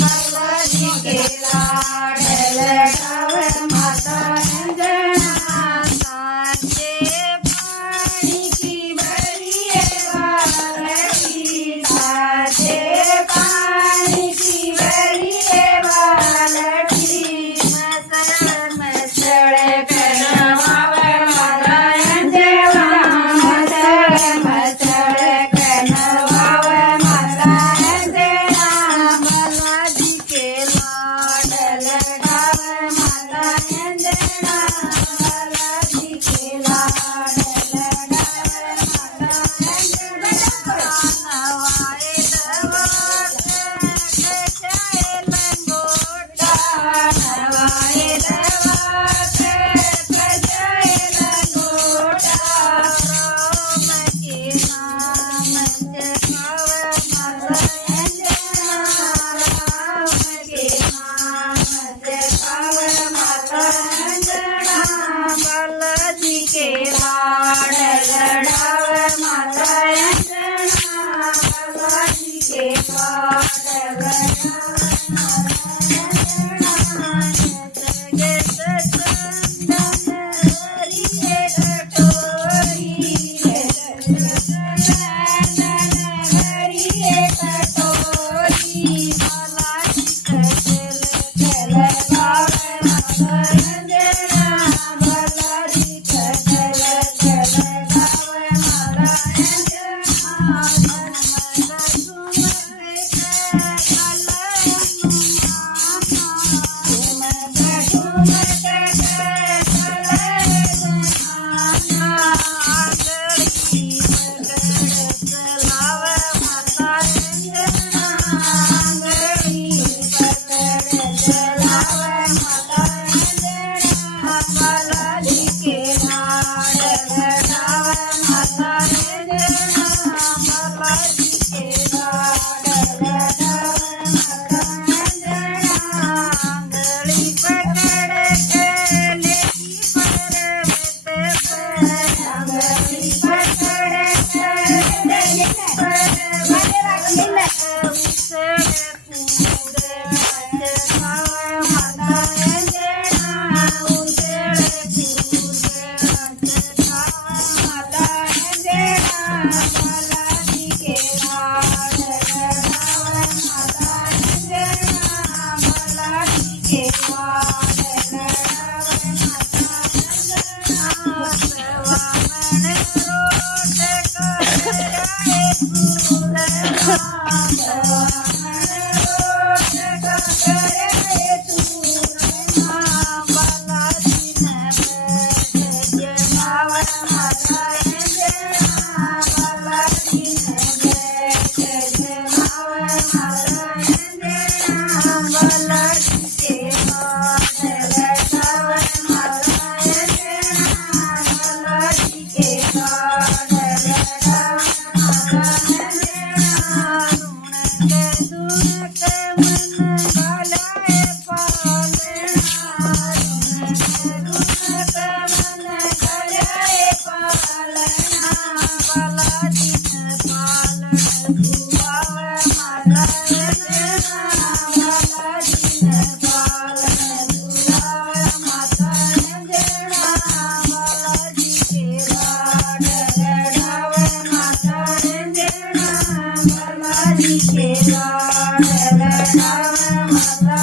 बालाजी के लाड लड़ावे माता अंजना सांझे पानी की भरिए बालकी सांझे पानी की भरिए बालकी मसड़ मसड़ कनवावे माता अंजना मसड़ मसड़ कनवावे माता अंजना बालाजी के लाड लड़ावे माता अंजना बालाजी के लाड लड़ावे माता अंजना नवाए दवात कचाए लंगोटा नवाए दवात कचाए लंगोटा रोम के नाम जपावे माता अंजना राम के नाम जपावे माता अंजना बालाजी के लाड लड़ावे माता अंजना बालाजी के लाड लड़ावे जगे चंदन हरिये कटोरी चंदन हरिये कटोरी बालाजी कचल चलगावे माता अंजना बालाजी कचल चलगावे माता बालाजी के लाड लड़ावे माता अंजना बालाजी के लाड लड़ावे माता अंजना आंगली पकड़ के लेगी पर्वत पर आंगली पकड़ के लेगी पर्वत उछल कूद नचावे माता अंजना उछल कूद नचावे माता अंजना बालाजी के लाड लड़ावे माता अंजना बालाजी के लाड लड़ावे माता अंजना सवामन रोट कराए पूरना सवामन रोट कराए पूरना बालाजी ने बैठ जमावे माता अंजना बालाजी ने बैठ जमावे माता अंजना बालाजी के लाड लड़ावे माता अंजना बालाजी के लाड लड़ावे माता अंजना ऋण के मन भलाए पालना ऋण के मन भलाए पालना बालाजी ने पालन दुआवे माता अंजना बालाजी ने पालन दुआवे माता अंजना बालाजी के लाड लड़ावे माता अंजना बालाजी के लाड लड़ावे माता